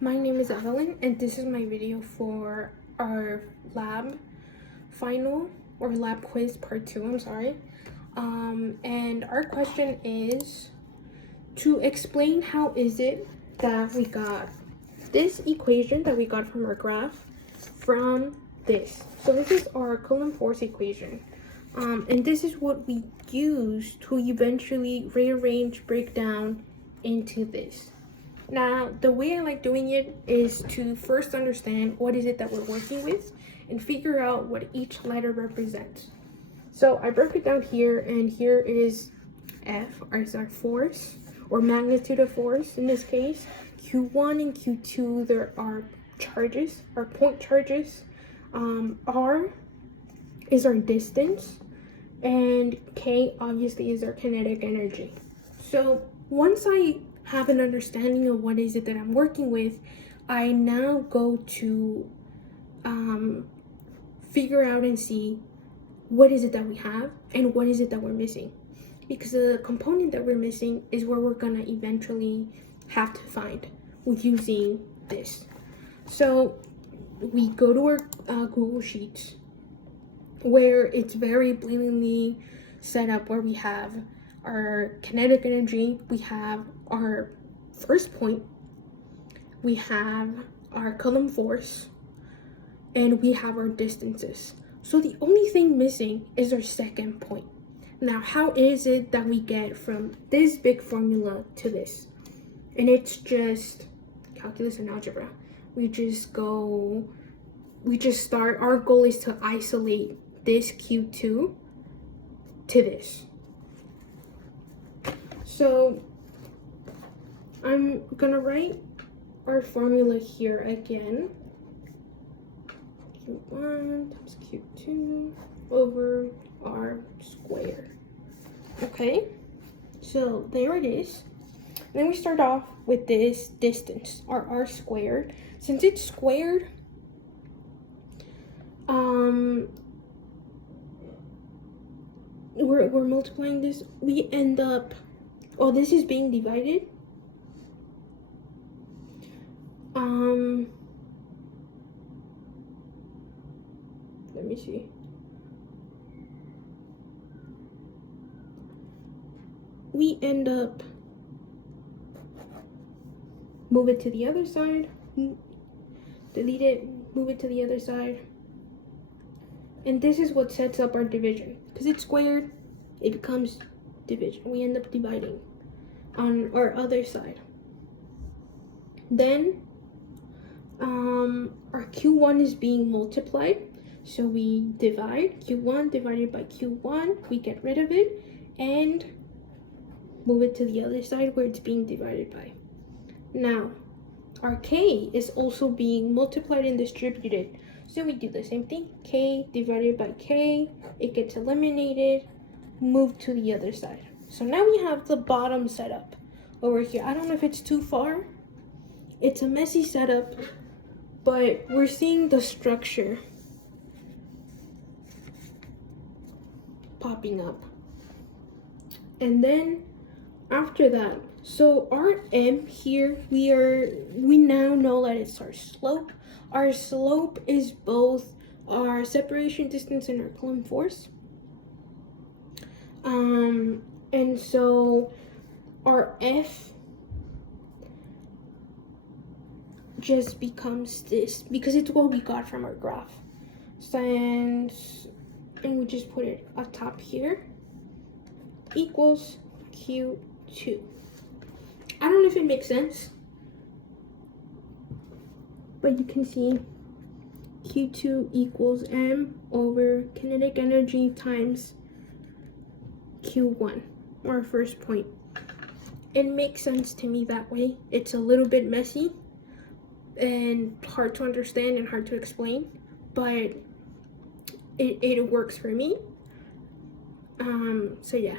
My name is Evelyn, and this is my video for our lab final or lab quiz part 2. I'm sorry. And our question is to explain how is it that we got this equation that we got from our graph from this. So this is our Coulomb force equation. And this is what we use to eventually rearrange, break down into this. Now, the way I like doing it is to first understand what is it that we're working with and figure out what each letter represents. So I broke it down here, and here is F as our force or magnitude of force in this case. Q1 and Q2, there are charges, our point charges. R is our distance, and K obviously is our kinetic energy. So once I have an understanding of what is it that I'm working with, I now go to figure out and see what is it that we have and what is it that we're missing, because the component that we're missing is where we're gonna eventually have to find using this. So we go to our Google Sheets, where it's very blatantly set up, where we have our kinetic energy, we have our first point, we have our Coulomb force, and we have our distances. So the only thing missing is our second point. Now, how is it that we get from this big formula to this? And it's just calculus and algebra. We just start, our goal is to isolate this Q2 to this. So I'm gonna write our formula here again. Q1 times Q2 over R squared. Okay, so there it is. And then we start off with this distance, our R squared. Since it's squared, we're multiplying this, we end up, oh, this is being divided. Let me see. We end up move it to the other side, delete it, move it to the other side. And this is what sets up our division. Because it's squared, it becomes division. We end up dividing on our other side. Then our Q1 is being multiplied. So we divide Q1 divided by Q1, we get rid of it and move it to the other side where it's being divided by. Now, our K is also being multiplied and distributed. So we do the same thing, K divided by K, it gets eliminated, move to the other side. So now we have the bottom setup over here. I don't know if it's too far. It's a messy setup, but we're seeing the structure popping up. And then after that, so our M here, we now know that it's our slope. Our slope is both our separation distance and our Coulomb force. And so our F just becomes this, because it's what we got from our graph. And we just put it up top here, equals Q2. I don't know if it makes sense, but you can see Q2 equals M over kinetic energy times Q1, our first point. It makes sense to me that way. It's a little bit messy and hard to understand and hard to explain, but it works for me. So yeah.